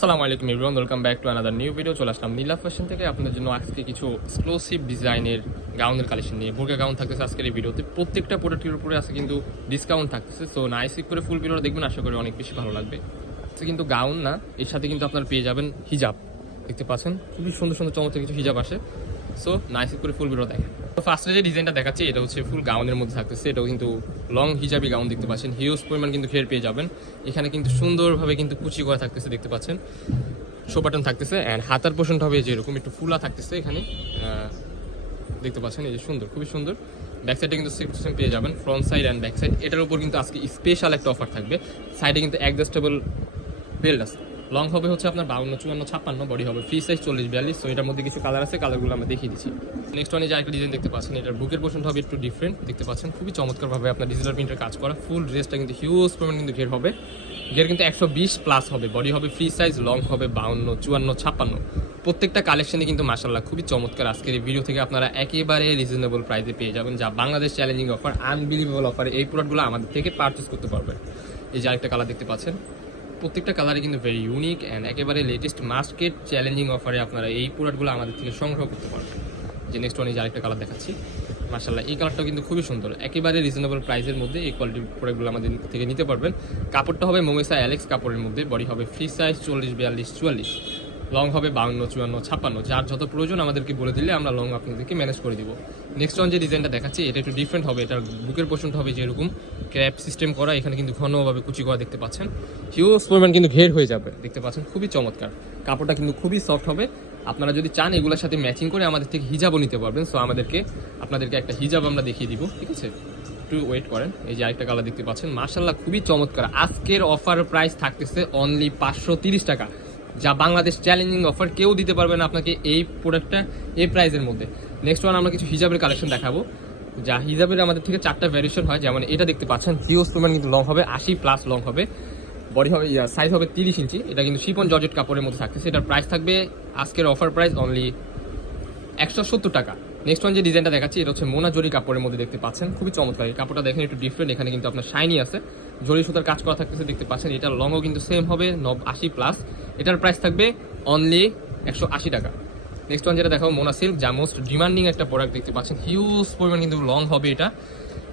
আসসালামু আলাইকুম everyone welcome back to another new video চলে আসলাম নীলা ফ্যাশন থেকে। আপনাদের জন্য আজকে কিছু এক্সক্লুসিভ ডিজাইনের গাউনের কালেকশন নিয়ে। বোরকা গাউন থাকতেছে আজকের এই ভিডিওতে প্রত্যেকটা প্রোডাক্টের উপরে আছে কিন্তু ডিসকাউন্ট থাকতেছে। সো নাইসিক করে ফুল ভিডিওটা দেখবেন, আশা করি অনেক বেশি ভালো লাগবে। কিন্তু গাউন না, এর সাথে কিন্তু আপনারা পেয়ে যাবেন হিজাব দেখতে পাচ্ছেন? খুবই সুন্দর সুন্দর চমৎকার কিছু হিজাব আসে। সো নাইসিক করে ফুল ভিডিও দেখেন। তো ফার্স্টে যে ডিজাইনটা দেখাচ্ছি, এটা হচ্ছে ফুল গাউনের মধ্যে থাকতেছে। এটাও কিন্তু লং হিজাবি গাউন দেখতে পাচ্ছেন। হিউজ পরিমাণ কিন্তু ঘের পেয়ে যাবেন। এখানে কিন্তু সুন্দরভাবে কিন্তু কুচি করা থাকতেছে দেখতে পাচ্ছেন। শো বাটন থাকতেছে অ্যান্ড হাতার পোষণটা হবে যেরকম একটু ফুলা থাকতেছে এখানে। দেখতে পাচ্ছেন এই যে সুন্দর, খুবই সুন্দর। ব্যাক সাইডে কিন্তু সিক্স পার্সেন্ট পেয়ে যাবেন front side and back side এটার উপর কিন্তু আজকে স্পেশাল একটা অফার থাকবে। সাইডে কিন্তু অ্যাডজাস্টেবল বেল্ট আছে। লং হবে হচ্ছে আপনার বাউন্ন, চুয়ান্ন, ছাপ্পান্ন বডি হবে ফ্রি সাইজ চল্লিশ, বিয়াল্লিশ তো এটার মধ্যে কিছু কালার আছে কালারগুলো আমরা দেখিয়ে দিচ্ছি। নেক্সট ওয়ানে যে একটা ডিজাইন দেখতে পাচ্ছেন, এটার বুকের পোর্শনটা হবে একটু ডিফারেন্ট দেখতে পাচ্ছেন, খুবই চমৎকারভাবে আপনার ডিজিটাল প্রিন্টের কাজ করা ফুল ড্রেসটা কিন্তু হিউজ পরিমাণ কিন্তু ঘের হবে। ঘের কিন্তু একশো বিশ প্লাস হবে বডি হবে ফ্রি সাইজ লং হবে বাউন্ন, চুয়ান্ন, ছাপ্পান্ন। প্রত্যেকটা কালেকশনে কিন্তু মাসাল্লাহ খুবই চমৎকার। আজকের এই ভিডিও থেকে আপনারা একেবারে রিজনেবল প্রাইসে পেয়ে যাবেন, যা Bangladesh challenging offer unbelievable offer এই প্রোডাক্টগুলো আমাদের থেকে পারচেস করতে পারবেন। এই যে আরেকটা কালার দেখতে পাচ্ছেন প্রত্যেকটা কালারই কিন্তু ভেরি ইউনিক অ্যান্ড একেবারে লেটেস্ট মার্কেট চ্যালেঞ্জিং অফারে আপনারা এই প্রোডাক্টগুলো আমাদের থেকে সংগ্রহ করতে পারবেন। যে নেক্সট ওয়ান এই যে আরেকটা কালার দেখাচ্ছি মার্শাল্লাহ এই কালারটাও কিন্তু খুবই সুন্দর। একেবারে রিজনেবল প্রাইসের মধ্যে এই কোয়ালিটির প্রোডাক্টগুলো আমাদের থেকে নিতে পারবেন। কাপড়টা হবে মোমেসা অ্যালেক্স কাপড়ের মধ্যে বডি হবে ফ্রি সাইজ চল্লিশ, বিয়াল্লিশ, চুয়াল্লিশ। লং হবে বাউন্ন, চুয়ান্ন, ছাপ্পান্ন, যার যত প্রয়োজন আমাদেরকে বলে দিলে আমরা লং আপনাদেরকে ম্যানেজ করে দিব। নেক্সট ওয়ান যে ডিজাইনটা দেখাচ্ছি, এটা একটু ডিফারেন্ট হবে, এটার বুকের পোর্শনটা হবে যেরকম ক্র্যাপ সিস্টেম করা, এখানে কিন্তু ঘনভাবে কুচি করা দেখতে পাচ্ছেন। হিউজ পরিমাণ কিন্তু ঘের হয়ে যাবে, দেখতে পাচ্ছেন, খুবই চমৎকার। কাপড়টা কিন্তু খুবই সফট হবে। আপনারা যদি চান এগুলোর সাথে ম্যাচিং করে আমাদের থেকে হিজাবও নিতে পারবেন সো আমাদেরকে, আপনাদেরকে একটা হিজাব আমরা দেখিয়ে দিব, ঠিক আছে? একটু ওয়েট করেন, এই যে আরেকটা কালার দেখতে পাচ্ছেন মার্শাল্লাহ খুবই চমৎকার। আজকের অফার প্রাইস থাকতেছে অনলি পাঁচশো টাকা। যা বাংলাদেশ চ্যালেঞ্জিং অফার কেউ দিতে পারবে না আপনাকে এই প্রোডাক্টটা এই প্রাইসের মধ্যে। নেক্সট ওয়ান আমরা কিছু হিজাবের কালেকশন দেখাবো। যা হিজাবের আমাদের থেকে চারটা ভ্যারিয়েশন হয়, যেমন এটা দেখতে পাচ্ছেন হিউজ পরিমাণ কিন্তু লং হবে, আশি প্লাস লং হবে। বডি হবে সাইজ হবে তিরিশ ইঞ্চি। এটা কিন্তু শিপন জর্জেট কাপড়ের মধ্যে থাকছে এটার প্রাইস থাকবে আজকের অফার প্রাইস অনলি একশো সত্তর টাকা। নেক্সট ওয়ান যে ডিজাইনটা দেখাচ্ছি, এটা হচ্ছে মোনা জরি কাপড়ের মধ্যে দেখতে পাচ্ছেন। খুবই চমৎকার। এই কাপড়টা দেখেন একটু ডিফারেন্ট এখানে কিন্তু আপনার শাইনি আছে। জরি সুতার কাজ করা থাকতেছে, দেখতে পাচ্ছেন। এটা লংও কিন্তু সেম হবে, নব আশি প্লাস এটার প্রাইস থাকবে অনলি একশো আশি টাকা। নেক্সট ওয়ান যেটা দেখাবো মোনা সিল্ক যা মোস্ট ডিমান্ডিং একটা প্রোডাক্ট দেখতে পাচ্ছেন। হিউজ পরিমাণ কিন্তু লং হবে এটা।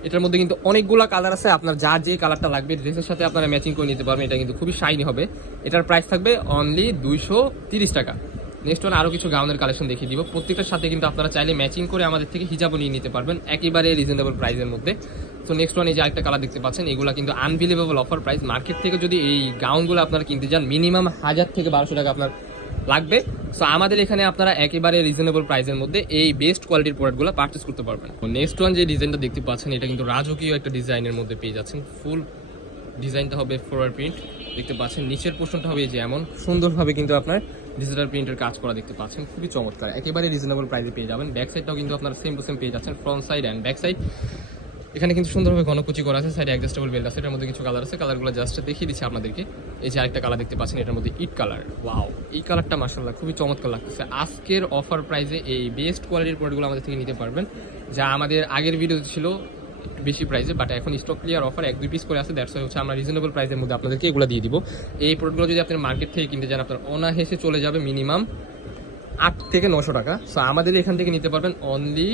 এটার মধ্যে কিন্তু অনেকগুলো কালার আছে, আপনার যা যে কালারটা লাগবে ড্রেসের সাথে আপনারা ম্যাচিং করে নিতে পারবেন, এটা কিন্তু খুবই শাইনি হবে। এটার প্রাইস থাকবে অনলি দুইশো টাকা। নেক্সট ওয়ান আরও কিছু গাউনের কালেকশন দেখিয়ে দিব। প্রত্যেকটার সাথে কিন্তু আপনারা চাইলে ম্যাচিং করে আমাদের থেকে হিজাবও নিয়ে নিতে পারবেন। একেবারে রিজনেবল প্রাইসের মধ্যে। তো নেক্সট ওয়ান এই যে আরেকটা কালার দেখতে পাচ্ছেন, এগুলো কিন্তু আনবিলিভেবল অফার প্রাইস মার্কেট থেকে যদি এই গাউনগুলো আপনারা কিনতে যান মিনিমাম হাজার থেকে বারোশো টাকা আপনার লাগবে। সো আমাদের এখানে আপনারা একেবারে রিজনেবল প্রাইসের মধ্যে এই বেস্ট কোয়ালিটির প্রোডাক্টগুলো পারচেস করতে পারবেন। নেক্সট ওয়ান যে ডিজাইনটা দেখতে পাচ্ছেন, এটা কিন্তু রাজকীয় একটা ডিজাইনের মধ্যে পেয়ে যাচ্ছেন। ফুল ডিজাইনটা হবে ফ্লোরার প্রিন্ট দেখতে পাচ্ছেন, নিচের পোর্শনটা হবে যে এমন। সুন্দরভাবে কিন্তু আপনার ডিজিটাল প্রিন্টের কাজ করা দেখতে পাচ্ছেন, খুবই চমৎকার। একেবারে রিজনেবল প্রাইসে পেয়ে যাবেন। ব্যাক সাইডটাও কিন্তু আপনারা সেম টু সেম পেয়ে যাচ্ছেন front side and back side এখানে কিন্তু সুন্দরভাবে ঘনকুচি করা আছে সাইডে অ্যাডজাস্টেবল বেল্ট আছে, এটার মধ্যে কিছু কালার আছে। কালারগুলো জাস্ট দেখিয়ে দিচ্ছি আপনাদেরকে। এই যে আরেকটা কালার দেখতে পাচ্ছেন, এটার মধ্যে ইট কালার ওয়াও এই কালারটা মার্শাল্লাহ খুবই চমৎকার লাগতেছে। আজকের অফার প্রাইসে এই বেস্ট কোয়ালিটির প্রোডাক্টগুলো আমাদের থেকে নিতে পারবেন। যা আমাদের আগের ভিডিও ছিল বেশি প্রাইসে বাট এখন স্টক ক্লিয়ার অফার এক, দুই পিস করে আছে দ্যাটস হচ্ছে আমরা রিজনেবল প্রাইসের মধ্যে আপনাদেরকে এগুলো দিয়ে দিব। এই প্রোডাক্টগুলো যদি আপনার মার্কেট থেকে কিনতে যান, আপনার অনাহেসে চলে যাবে মিনিমাম আট থেকে নশো টাকা। সো আমাদের এখান থেকে নিতে পারবেন অনলি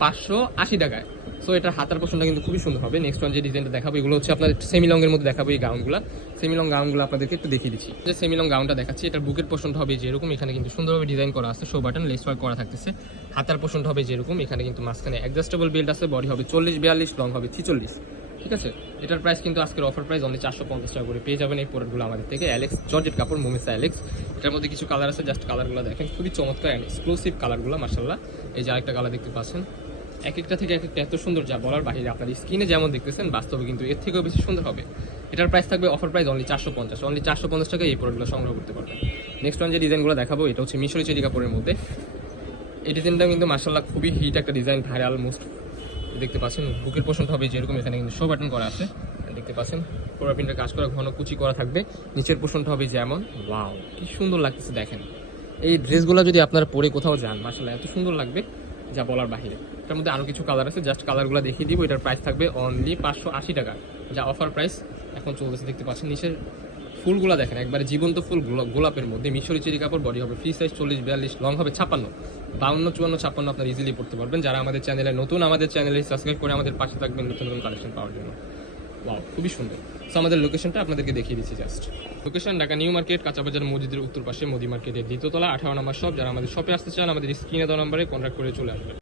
পাঁচশো আশি টাকায়। সো এটা হাতার পোষণটা কিন্তু খুবই সুন্দর হবে। নেক্সট ওয়ান যে ডিজাইনটা দেখাবো, এগুলো হচ্ছে আপনার লংয়ের মধ্যে দেখাবো এই গাউনগুলো সেমি লং গাউনগুলো আপনাদেরকে একটু দেখিয়ে দিচ্ছি। যে সেমি লং গাউনটা দেখাচ্ছি, এটার বুকের পোষণটা হবে যেরকম, এখানে কিন্তু সুন্দরভাবে ডিজাইন করা আছে শো বাটন লেস ওয়ার্ক করা থাকতেছে। হাতার পোষণটা হবে যেরকম, এখানে কিন্তু মাঝখানে অ্যাডজাস্টেবল বেল্ট আছে বডি হবে চল্লিশ, বিয়াল্লিশ লং হবে ছিচল্লিশ। ঠিক আছে? এটার প্রাইস কিন্তু আজকের অফার প্রাইস অনলি চারশো পঞ্চাশ টাকা করে পেয়ে যাবেন এই প্রোডাক্টগুলো আমাদের থেকে। অ্যালেক্স জর্জেট কাপড় মোমিসা অ্যালেক্স এটার মধ্যে কিছু কালার আছে জাস্ট কালারগুলো দেখেন। খুবই চমৎকার এক্সক্লুসিভ কালারগুলো মার্শাল্লাহ এই যে আরেকটা কালার দেখতে পাচ্ছেন। এক একটা থেকে এক একটা এত সুন্দর যা বলার বাইরে আপনার স্কিনে যেমন দেখতেছেন, বাস্তবে কিন্তু এর থেকেও বেশি সুন্দর হবে। এটার প্রাইস থাকবে অফার প্রাইস অনলি চারশো পঞ্চাশ। অনলি চারশো পঞ্চাশ টাকা এই প্রোডাক্টগুলো সংগ্রহ করতে পারবেন। নেক্সট ওয়ান যে ডিজাইনগুলো দেখাবো, এটা হচ্ছে মিশরি চেরি কাপড়ের মধ্যে। এই ডিজাইনটা কিন্তু মার্শাল্লাহ খুবই হিট একটা ডিজাইন ভাইরাল মোস্ট দেখতে পাচ্ছেন, বুকের পোষণ হবে, যেরকম এখানে কিন্তু শো বাটন করা আছে। দেখতে পাচ্ছেন, পুরো প্রিন্টের কাজ করা, ঘন কুচি করা থাকবে। নিচের পোষণটা হবে যেমন ওয়াও কি সুন্দর লাগতেছে দেখেন। এই ড্রেসগুলো যদি আপনারা পরে কোথাও যান মার্শাল্লাহ এত সুন্দর লাগবে। যা বলার বাহিরে। এটার মধ্যে আরও কিছু কালার আছে জাস্ট কালারগুলো দেখিয়ে দিব। এটার প্রাইস থাকবে অনলি পাঁচশো আশি টাকা। যা অফার প্রাইস এখন চলতেছে, দেখতে পাচ্ছেন নিচের ফুলগুলো দেখেন, একবারে জীবন্ত ফুল গোলাপের মধ্যে। মিশরি চেরি কাপড় বডি হবে ফ্রি সাইজ চল্লিশ, বিয়াল্লিশ লং হবে ছাপ্পান্ন। বাউন্ন, চুয়ান্ন, ছাপ্পান্ন আপনার ইজিলি পড়তে পারবেন। যারা আমাদের চ্যানেলে নতুন, আমাদের চ্যানেলে সাবস্ক্রাইব করে আমাদের পাশে থাকবেন নতুন নতুন কালেকশন পাওয়ার জন্য। ওয়াও খুবই সুন্দর। সো আমাদের লোকেশনটা আপনাদেরকে দেখিয়ে দিচ্ছি just location Dhaka new market, কাঁচাবাজার মসজিদের উত্তর পাশে, মোদি মার্কেটের দ্বিতীয়তলা আঠারো নম্বর শপ যারা আমাদের শপে আসতে চান, আমাদের স্ক্রিনে দেওয়া নম্বরে কন্ট্যাক্ট করে চলে আসবেন।